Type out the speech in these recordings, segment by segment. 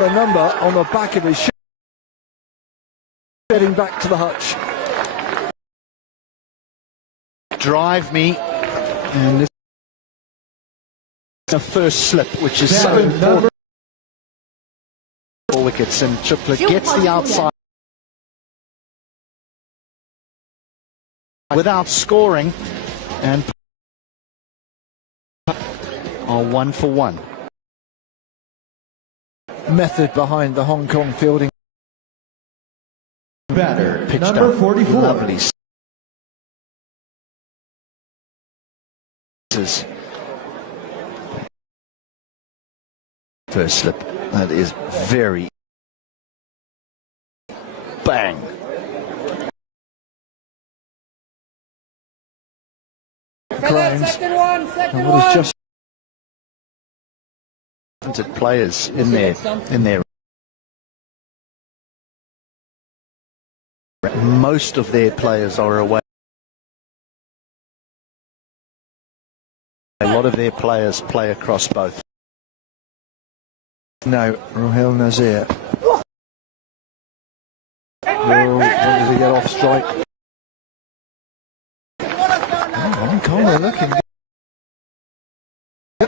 A number on the back of his shirt, heading back to the hutch. Drive me, and this is a first slip, which is so important. All wickets, and Triplet gets the outside without scoring, and are 1 for 1. Method behind the Hong Kong fielding. Batter, Pitched number up 44. lovely. First slip, that is very bang. Grimes. Second one. And what is just Players in there. Most of their players are away. A lot of their players play across both. no Rohil Nazir. Does he get off strike? Hong Kong are looking.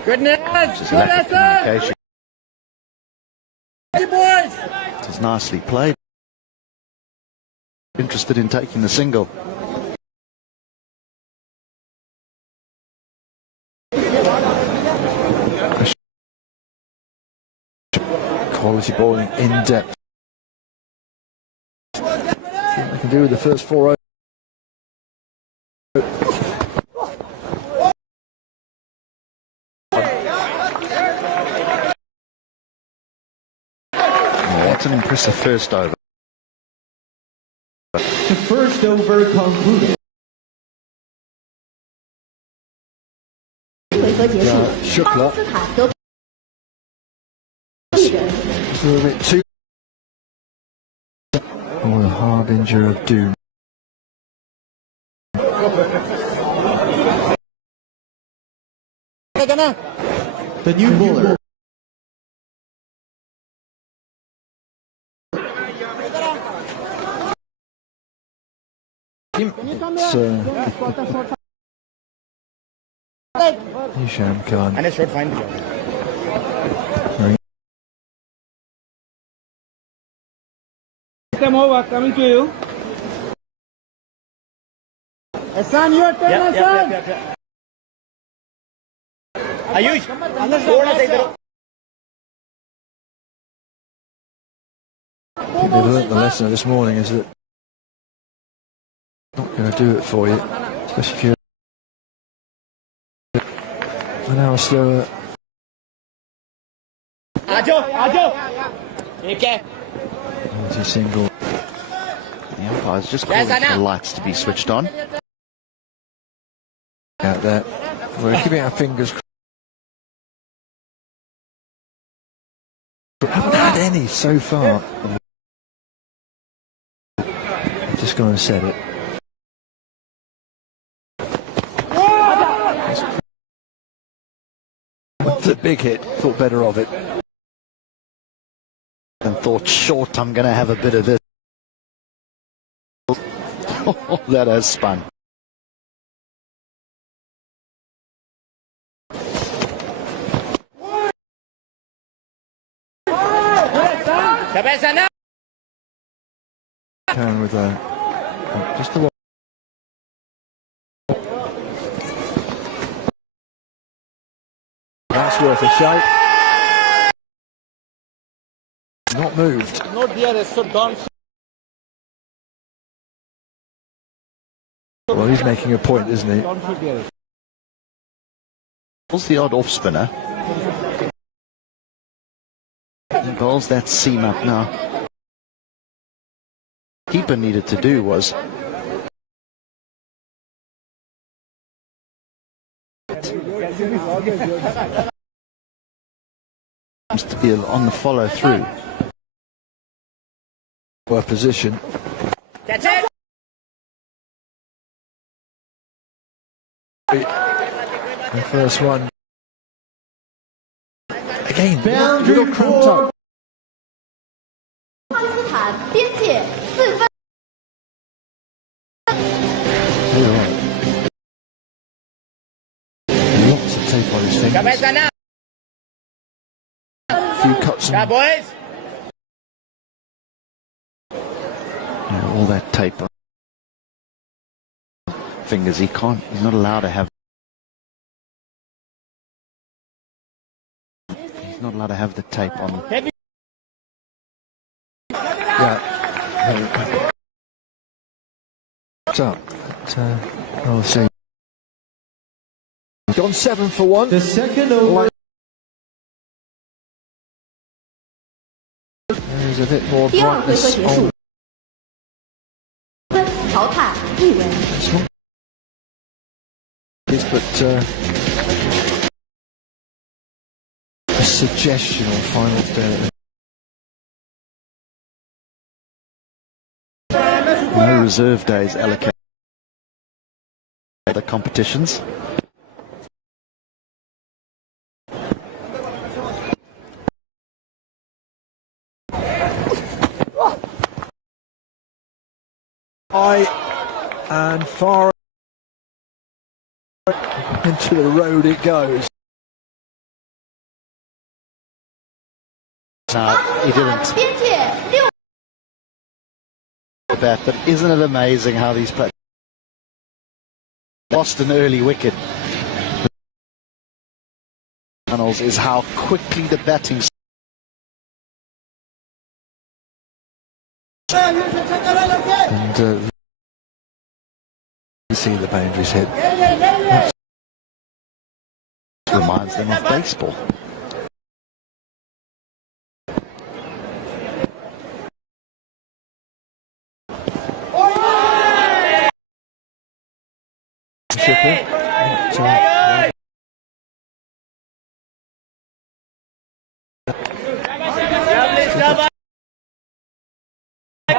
Goodness. Just a lack of communication. Hey, boys. It is nicely played. Interested in taking the single. Quality bowling in depth. See what they can do with the first 4 overs. That's an impressive first over. The first over concluded. Shukla. A little bit too. Oh, a harbinger of doom. The new bowler. Hisham Khan. And a short fine. Come over, coming to you. Hassan, your turn, Hassan. Ayush, They've learnt the lesson this morning is that not going to do it for you, especially if you're an hour slower. Easy single. The umpire's just calling for the lights to be switched on. Out there. We're keeping our fingers crossed. Haven't had any so far. Just going to set it. The big hit. Thought better of it. And thought, short, I'm going to have a bit of this. That has spun. Can with just the one. That's worth a shot. Not moved. Not there, so don't. Well, he's making a point, isn't he? What's the odd off spinner? He bowls that seam up now. Keeper needed to do was to be on the follow through. Well, position. Catch it. The first one. Again, Boundary little cramped up. 边界4分。 Lots of tape on his fingers. Cabeza now. A few cuts Yeah, and boys. All that tape on fingers. He's not allowed to have. He's not allowed to have the tape on. Heavy. yeah. What's up? I'll see. Gone 7 for 1. The second over. There's a bit more 第2回合 brightness 结束 on，分淘汰一人。 this, but a suggestion on final day. No reserve days allocated for the competitions. High and far into the road it goes. No, he didn't. 边界6。 That, but isn't it amazing how these players lost an early wicket? Is how quickly the batting. And you see the boundaries hit. Reminds them of baseball.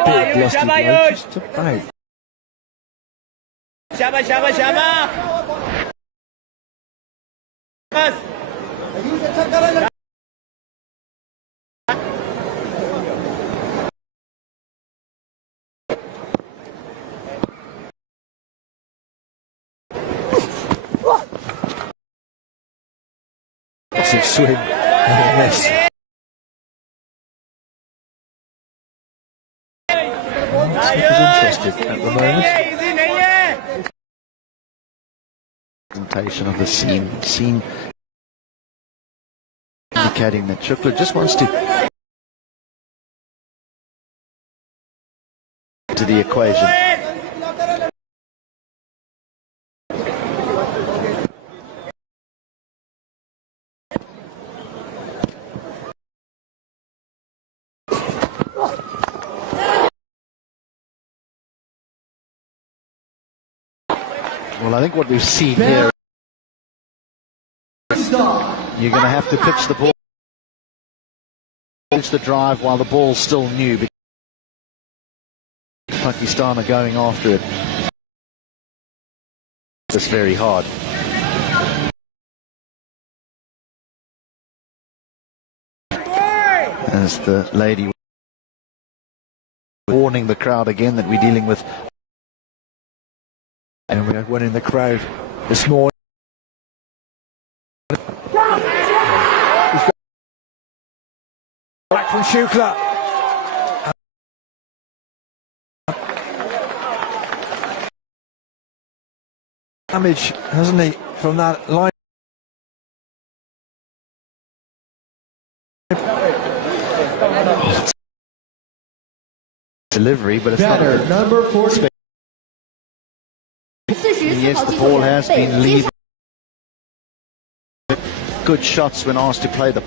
Big lusty bloke, just about. Shabba, shabba, shabba. Massive swing. Yes. He's interested at the moment. Presentation of the scene indicating that Shukla just wants to the equation. Well, I think what we've seen here, you're going to have to pitch the ball, pitch the drive while the ball's still new. Pakistan are going after it. It's very hard. As the lady warning the crowd again that we're dealing with. And we had one in the crowd this morning. Back from Shukla. Damage, hasn't he, from that line? Delivery, but it's not Batter a number 40. yes, the ball has been leaving. Good shots when asked to play the.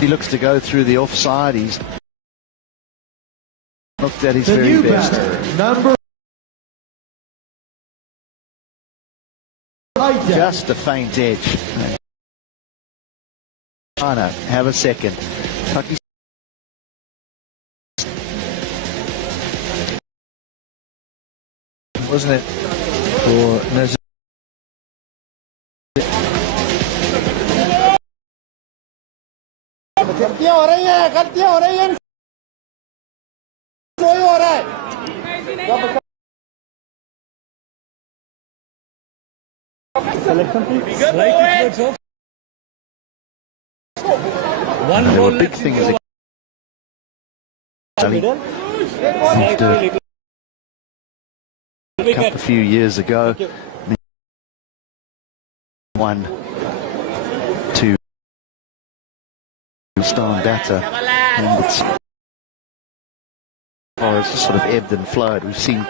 He looks to go through the offside. He's looked at his The very new best. batter number. Just a faint edge. China, have a second. Pakistan. Wasn't it? For Nazir. गलतियां हो रही हैं Selection, please. One There ball were big left. things after a few years ago. One, two, Star Data, and it's just sort of ebbed and flowed. We've seen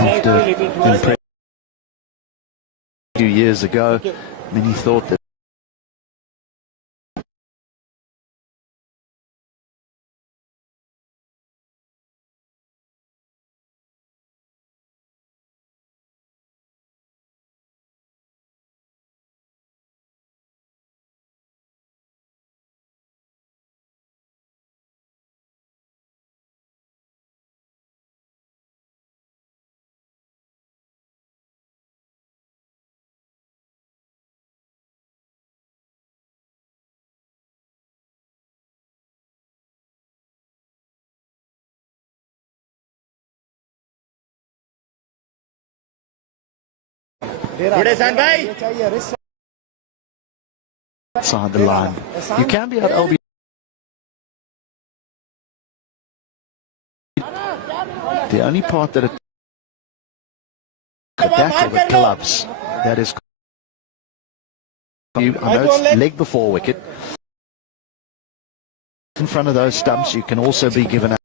after a few years ago, many thought that inside the line. You can be out LB. The only part that the back of the gloves, that is, I know it's leg before wicket. In front of those stumps, you can also be given a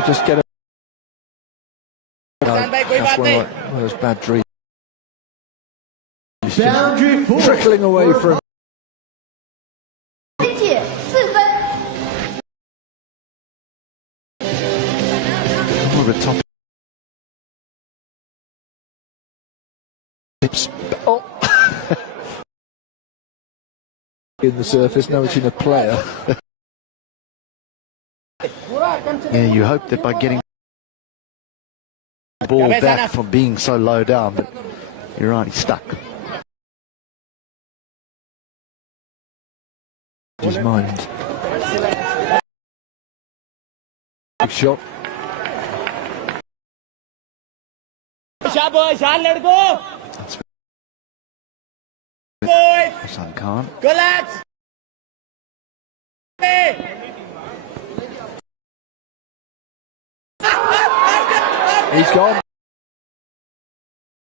to just get a that's one of those bad dreams. Boundary 4. Trickling away from 分界4分。 over the top. oh in the surface. Now it's in a player. Yeah, you hope that by getting the ball back from being so low down, but you're right, he's stuck. His mind. Big shot. Son can't. He's gone.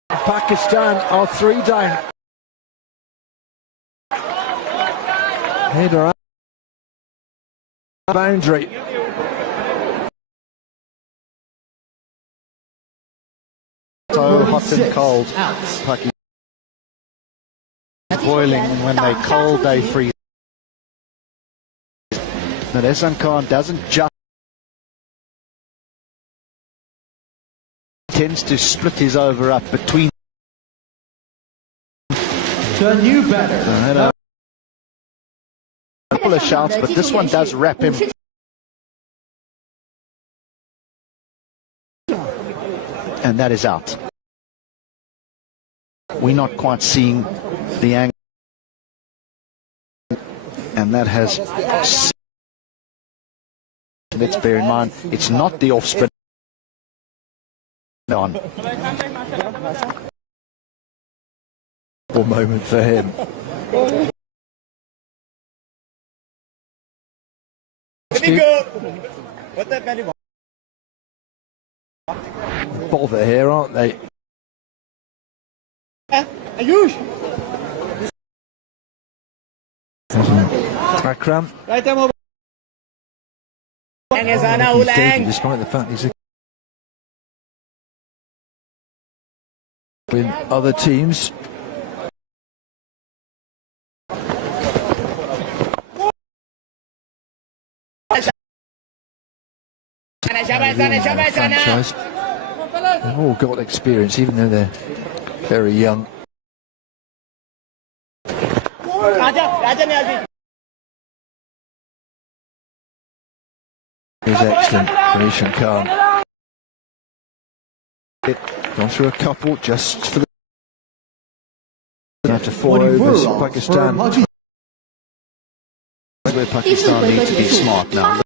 Pakistan are 3 down. Header out. Boundary. So hot and cold. Pakistan boiling, and when they cold, they freeze. But Ehsan Khan doesn't just tends to split his over up between The new batter. a couple of shouts, but this one does wrap him. And that is out. We're not quite seeing the angle, and that has. Let's bear in mind, it's not the off spin. On. Moment for him. Bother here, aren't they? Akram. He's dated despite the fact he's in other teams. Franchise. They've all got experience, even though they're very young. Here's excellent from Ishan Khan. Gone through a couple just for the after 4 overs. Pakistan. Where Pakistan need to be smart now.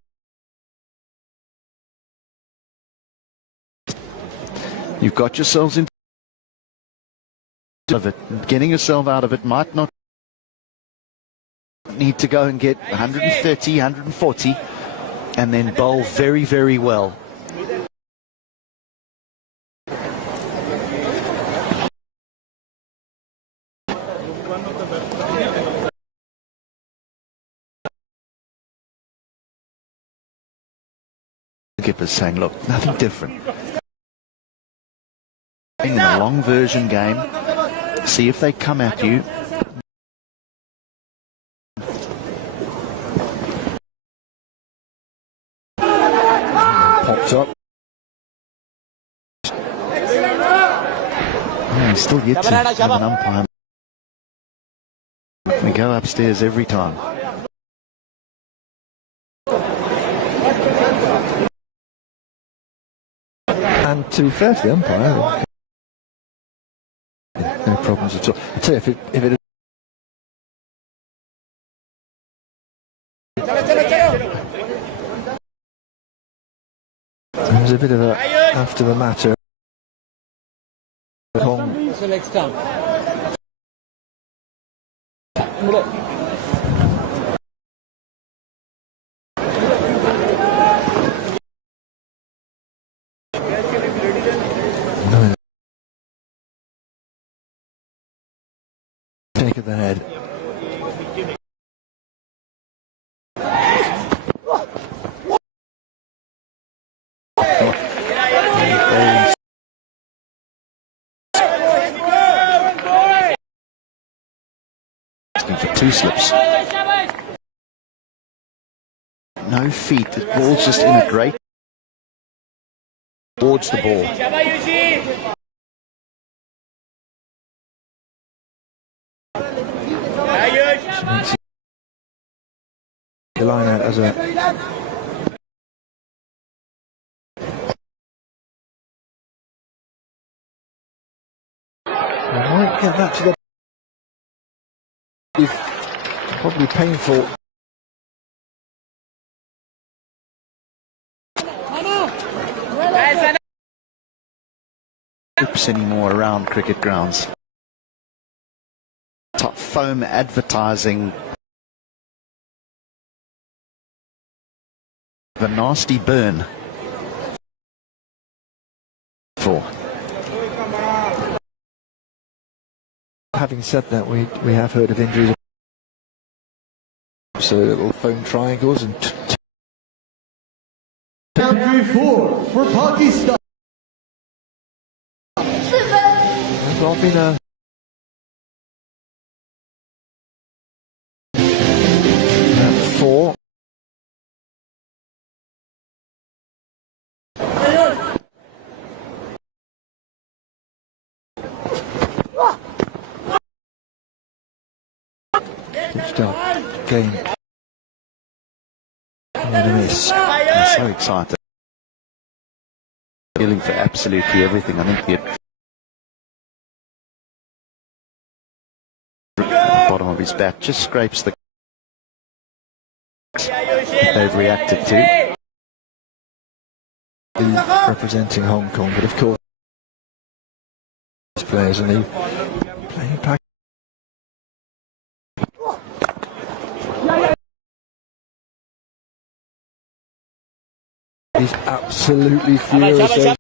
You've got yourselves into it. Getting yourself out of it might not need to go and get 130, 140 and then bowl very, very well. Skipper's saying, look, nothing different. In a long version game, see if they come at you. Popped up. He's still yet to have an umpire. We go upstairs every time. And to be fair to the umpire, no problems at all. I tell you, if it there's a bit of a after the matter. Take of the head. For 2 slips. No feet. The ball's just in a great towards the ball. The line out as a might get back to the probably painful. Oops, anymore around cricket grounds. Top foam advertising. A nasty burn. For. Having said that, we have heard of injuries. So little foam triangles and. Boundary 4 for Pakistan. 4分。 There's not been a. Four. Pitched up game. And a miss. I'm so excited. Feeling for absolutely everything. I think the bottom of his bat just scrapes the they've reacted to. Representing Hong Kong, but of course players and they playing back. He's absolutely furious.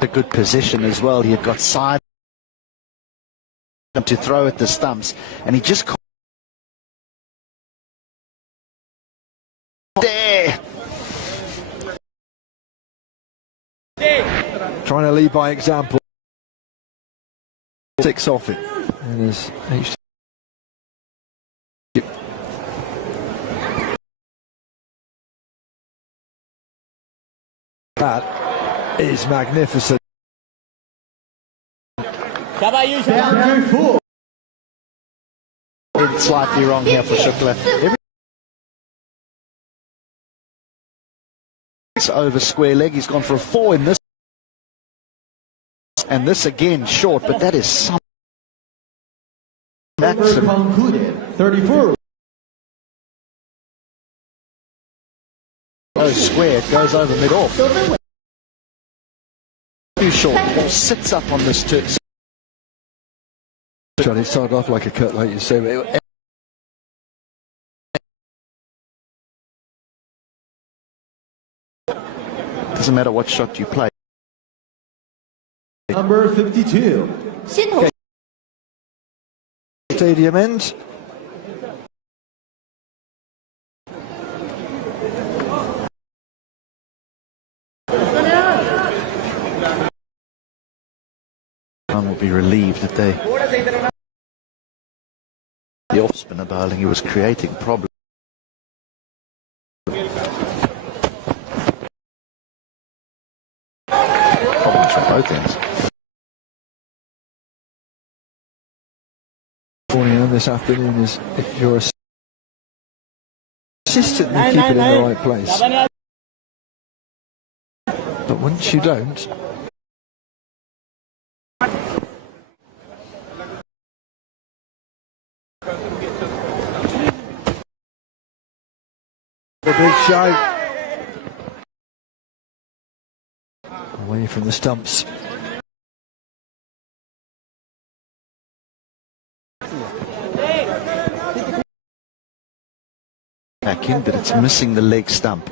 A good position as well. He had got side. to throw at the stumps, and he just can't. There. Trying to lead by example. 6 off it. And there's H. That is magnificent. Boundary 4. It's slightly wrong here for Shukla. It's over square leg. He's gone for a 4 in this. And this again short, but that is some Over concluded. 34. goes square, it goes over mid off. Too short. The ball sits up on this turn. Johnny started off like a cut, like you say. Doesn't matter what shot you play. Number 52. 先头 Stadium ends. Will be relieved that the off spinner bowling, he was creating problems. Problems from both ends. Morning and this afternoon is if you're consistently keep it in the right place. But once you don't, a big show away from the stumps. Back in, but it's missing the leg stump.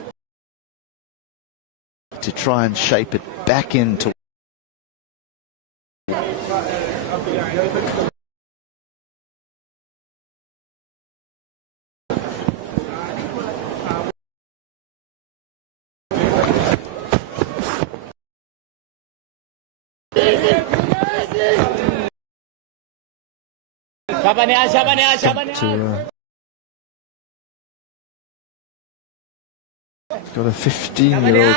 To try and shape it back into. Got a 15-year-old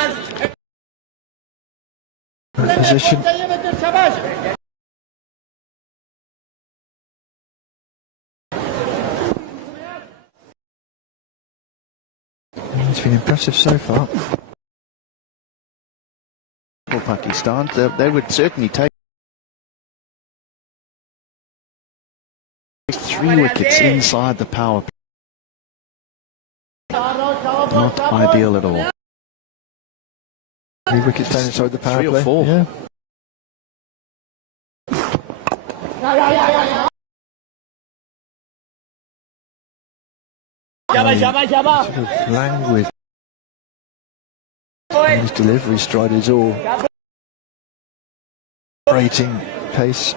position. It's been impressive so far. For Pakistan, they would certainly take 3 wickets inside the power play. Not ideal at all. 3 wickets down inside the power 3 or play. 4. Yeah. Sort of languid. And his delivery stride is all rating pace.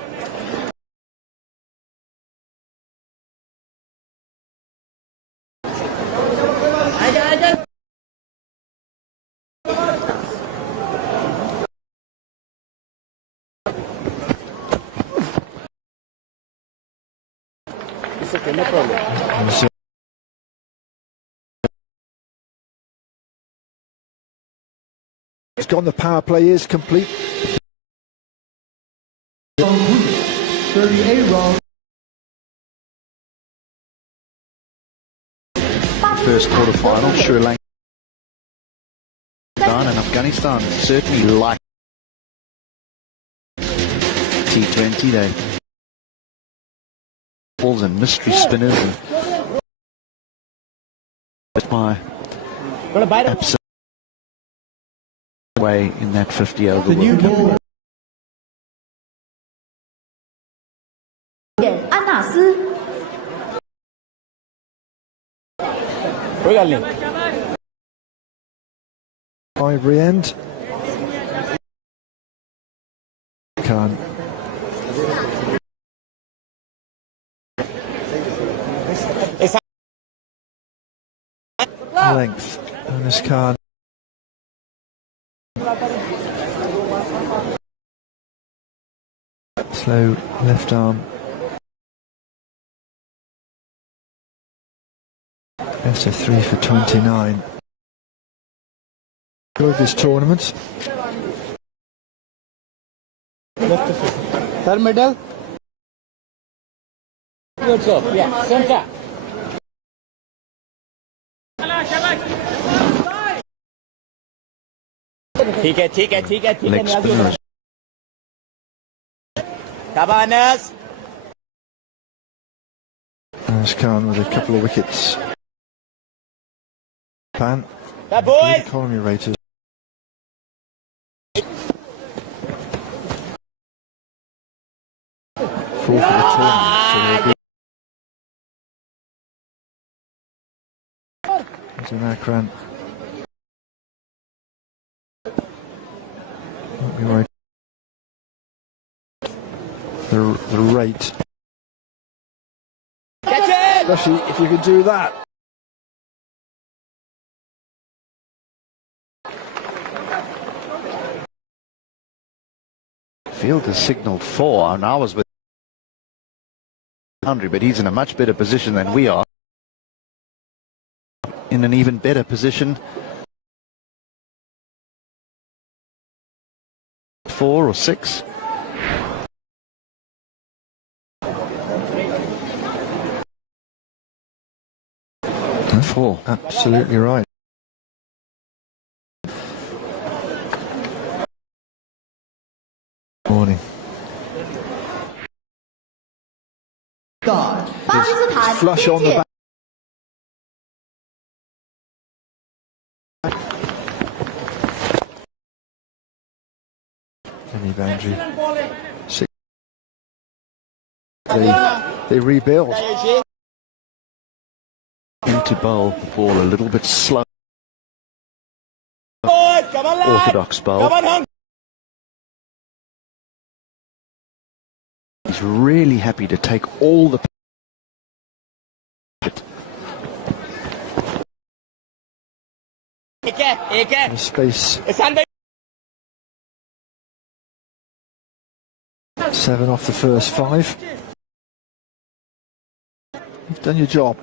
No problem. It's gone, the power play is complete. 38 wrong. First quarter final, Sri Lanka and Afghanistan certainly like T20. They balls and mystery spinners and by absent way in that 50 over The new World Cup. ball. 安纳斯， Ivory end. Can't length on this card. Slow left arm. Best of 3 for 29. Good this tournament. Third medal. Good job. Yeah, center. ठीक है ठीक है ठीक है ठीक है Cabanas. Anas Khan with a couple of wickets. Pan. The boys. Economy raters. Four for the tournament. There's an Akran. Won't be right. The rate. Catch it. Especially if you could do that. Field has signalled 4, and I was with boundary, but he's in a much better position than we are. In an even better position. 4 or 6. Four. Absolutely right. Morning. Dodge. 巴基斯坦 Flush 边 on the 界 back. Any boundary. Six. They rebuild. To bowl the ball a little bit slow. Boys, come on, lad. Orthodox bowl. Come on, Hong. He's really happy to take all the एक है The space. Ishan भाई 7 off the first 5. You've done your job.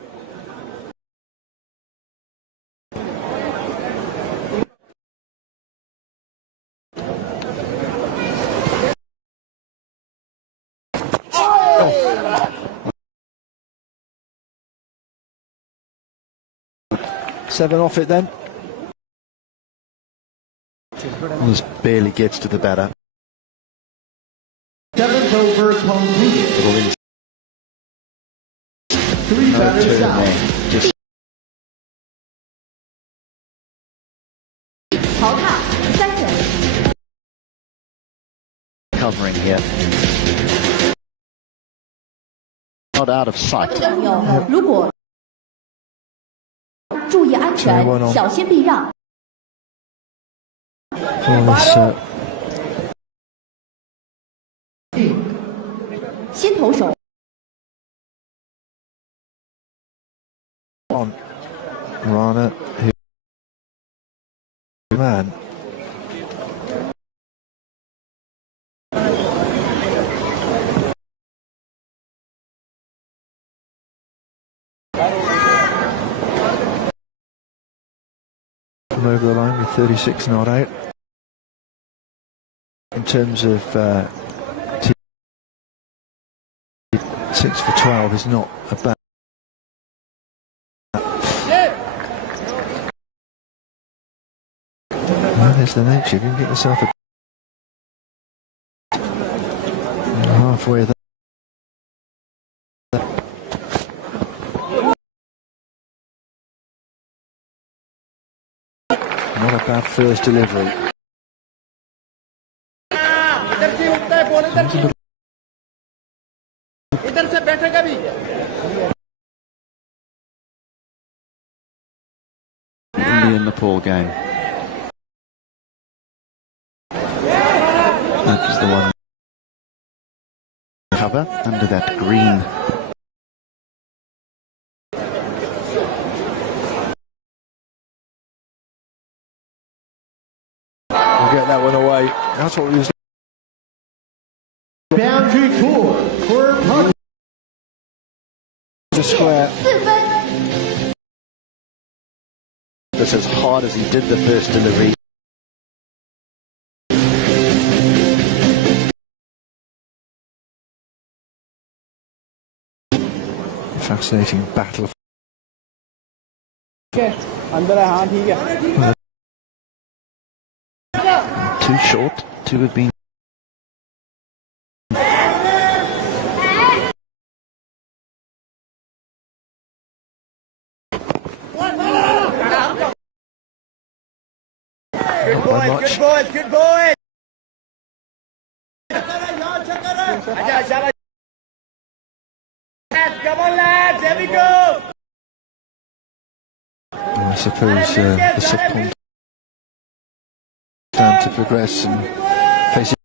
Seven off it then. This barely gets to the batter. 7th over concluded. 3 batters out. Just 淘汰3人， covering here. Not out of sight. 朋友，如果注意安全，小心避让。 For this, 新投手 on Rana, man. Over the line with 36 not out. In terms of 6 for 12 is not a bad. Well, there's the nature. You can get yourself a halfway there. Not a bad first delivery. इधर से बैठेगा भी India Nepal game. That is the one cover under that green one away. That's what we was. Boundary four for Pakistan. A square. 4分。 This as hard as he did the first delivery. Fascinating battle. अंदर है हाँ ठीक है Too short to have been. good boys good boys good boys अच्छा शाबाश come on lads here we go I suppose the subcon stand to progress and face a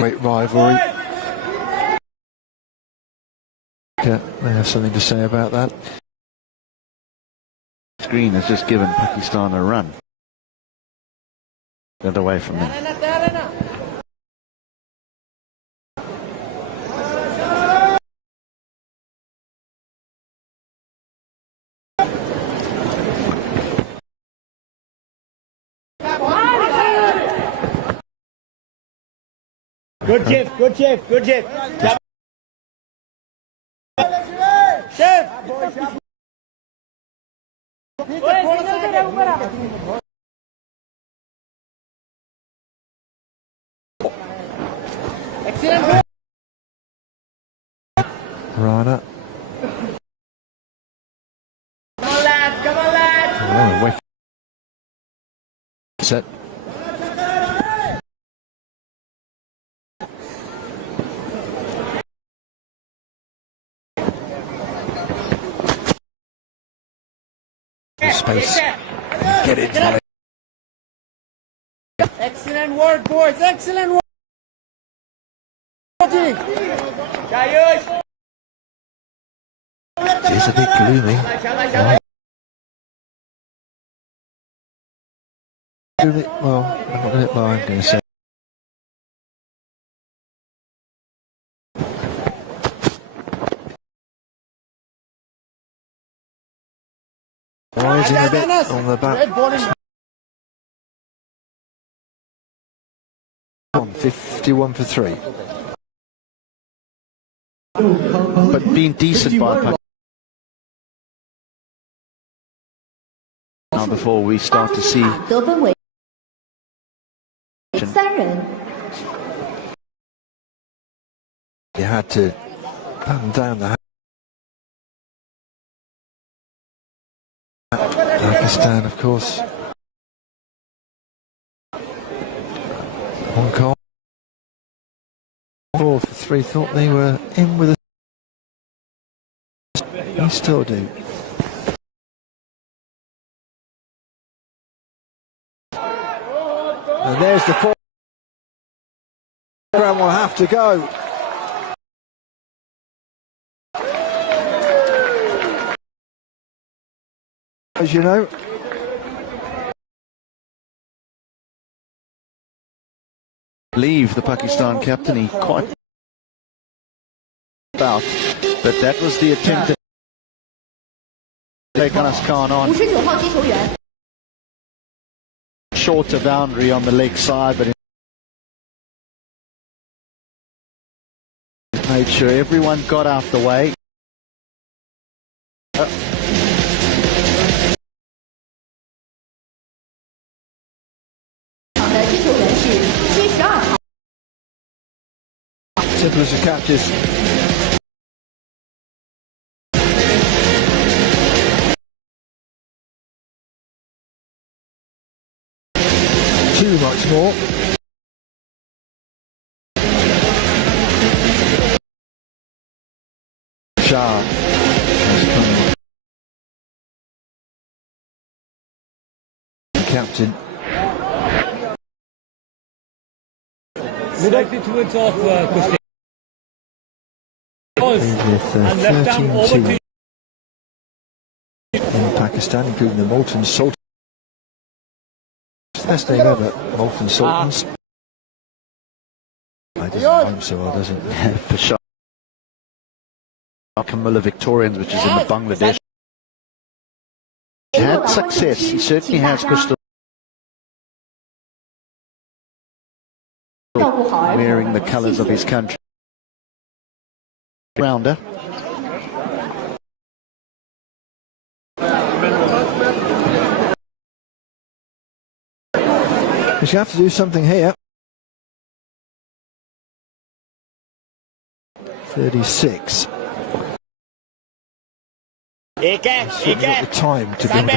great rivalry. Yeah, they have something to say about that. Screen has just given Pakistan a run. Get away from them. good shift good shift good shift shift excellent Rana. come on lads come on lads Oh, wait. Set. Space. Get it. Volley. excellent work boys excellent work Jayush It's a bit gloomy. Well, I'm not going to. Well, I'm going to say. Rising a bit on the back. 51 for 3. But being decent by Pakistan. Now before we start to see 得分为3人。 You had to button down the Pakistan, of course. Hong Kong. 4 for 3 thought they were in with a. They still do. And there's the 4. Program will have to go. As you know, leave the Pakistan captain. He quite about, but that was the attempt to take Anas Khan on. 59号接球员 Shorter boundary on the leg side, but made sure everyone got out the way. 场的接球员是72号。 simple as the catches. Too much more. Shah. Captain. Directly towards off Kushti. With And left arm over 13-2 to in Pakistan, including the Molten Salt. Best name ever, Molten Sultans. It doesn't rhyme so well, does it? Peshawar Kamula Victorians, which is in the Bangladesh. He had success. He certainly has, Crystal. 照顾好儿童 Wearing the colours of his country. Rounder. Because you have to do something here. 36. Certainly not the time to be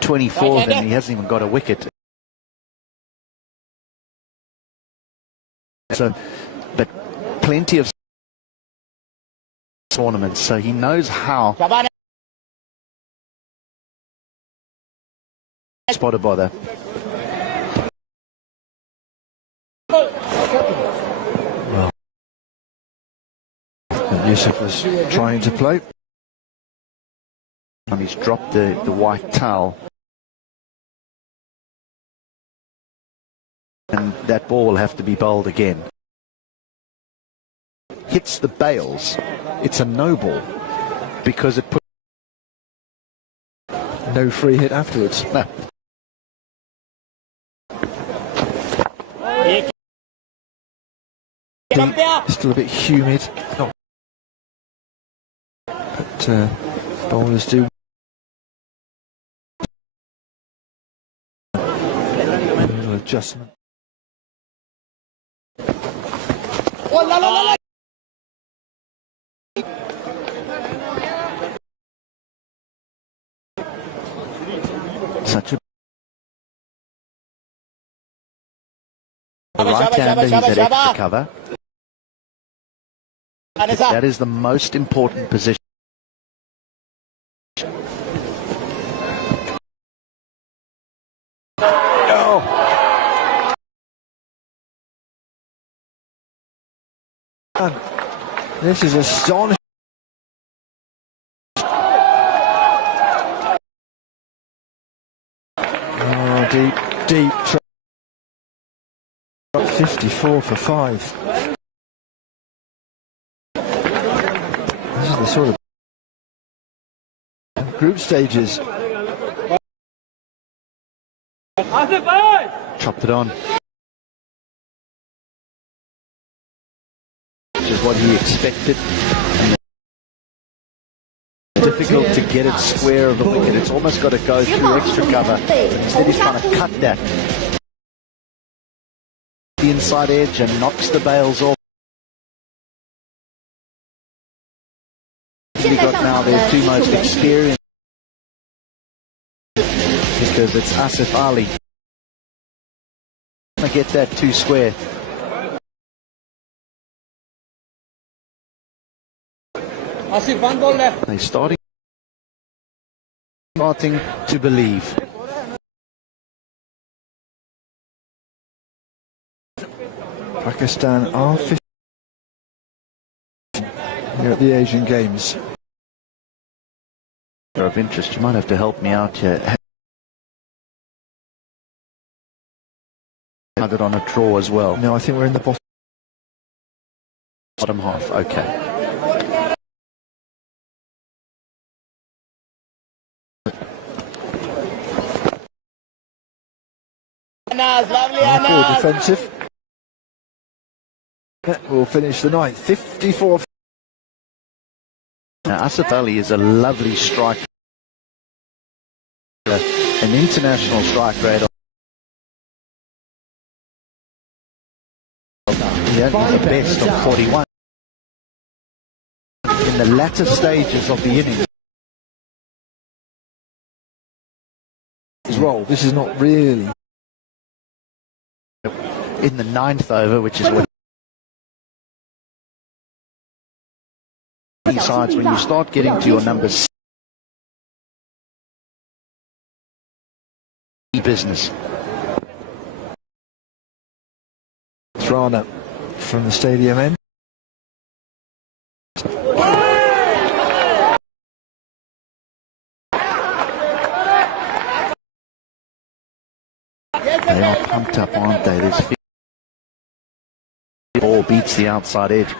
24 then, he hasn't even got a wicket. So, but plenty of tournaments, so he knows how. Spotted by that. well. And Yusuf was trying to play. And he's dropped the white towel. And that ball will have to be bowled again. Hits the bails. It's a no ball because it put No free hit afterwards. no. Still a bit humid. Not, but bowlers do. A little adjustment. Such a right-hander, he's at extra cover. That is the most important position. And this is astonishing. Oh, deep. 54 for 5. This is the sort of group stages. Chopped it on. Which is what he expected. Difficult to get it square of the wicket. It's almost got to go through extra cover. But instead he's trying to cut that. The inside edge and knocks the bails off. We got now their two most experienced because it's Asif Ali. Gonna get that two square. Asif, one ball left. They're starting to believe. Pakistan are 50 here at the Asian Games. Of interest, you might have to help me out here. Had it on a draw as well. No, I think we're in the Bottom half, okay. Lovely, Poor defensive. We'll finish the ninth. 54. Now, Asif Ali is a lovely striker. An international strike rate of the best of 41. In the latter stages of the innings. His role. This is not really. In the ninth over, which is what sides when you start getting to your numbers. Business. Rana from the stadium end. They are pumped up, aren't they? This ball beats the outside edge.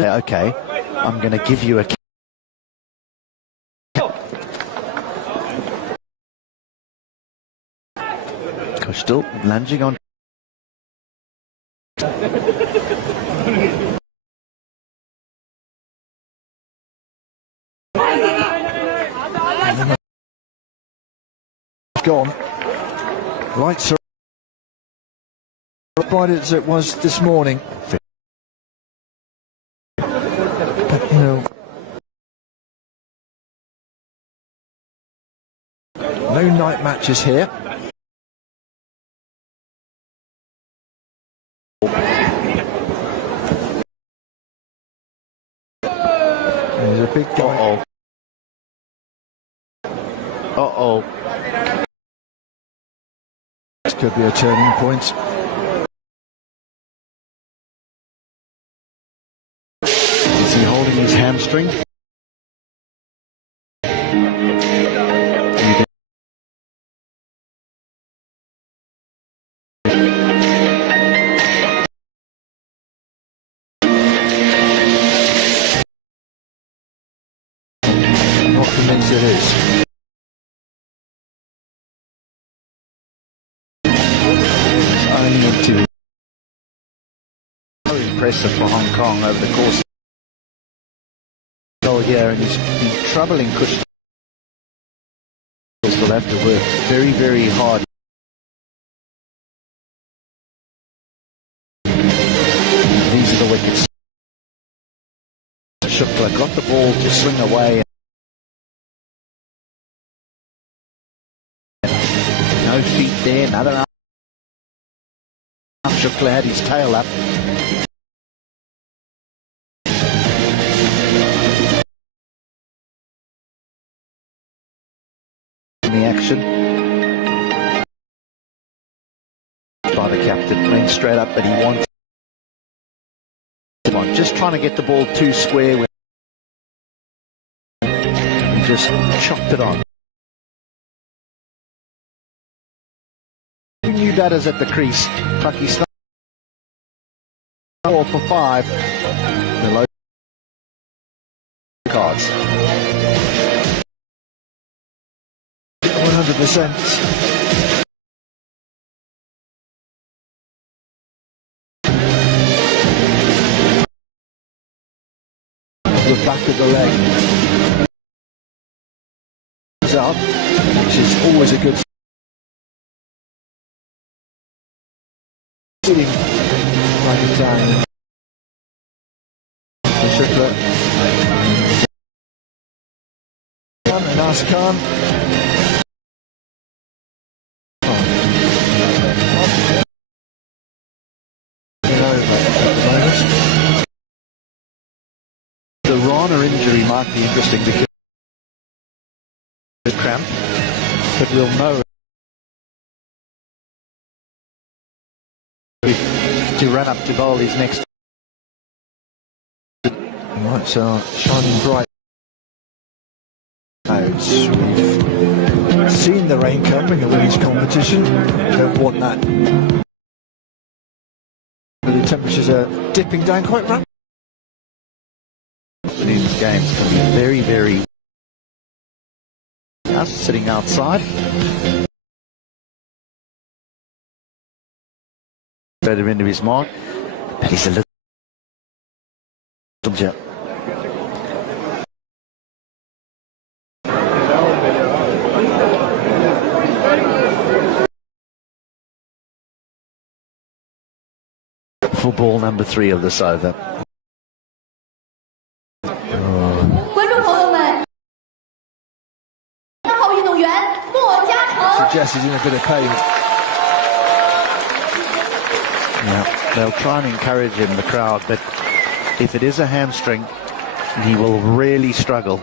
Okay, I'm going to give you a... Gosh, still lunging on. Gone. Lights are bright as it was this morning. But, you know, no night matches here. There's a big guy. Uh-oh. This could be a turning point. Is he holding his hamstring? Not convinced it is. So impressive for Hong Kong over the course of here, and he's troubling Kush. Will have to work very, very hard. These are the wickets. Shukla got the ball to swing away. No feet there, another arm. Shukla had his tail up. In the action by the captain, went straight up, but he wants on, just trying to get the ball too square. He just chopped it on. New batters at the crease. Pakistan 4 for 5. The low cards. 100%. The back of the leg is up, which is always a good sitting right down. And Nas Khan. The Rana injury might be interesting because the cramp, but we'll know to run up to bowl his next. Lights are shining bright. We've seen the rain coming in a women's competition. Don't want that. But the temperatures are dipping down quite rapidly. These games can be very, very. Us sitting outside. Better into his mark, but he's a little jet. For ball number 3 of this over. 观众朋友们，3号运动员莫嘉诚。 Suggests he's in a bit of pain. Yeah, they'll try and encourage him, the crowd, but if it is a hamstring, he will really struggle.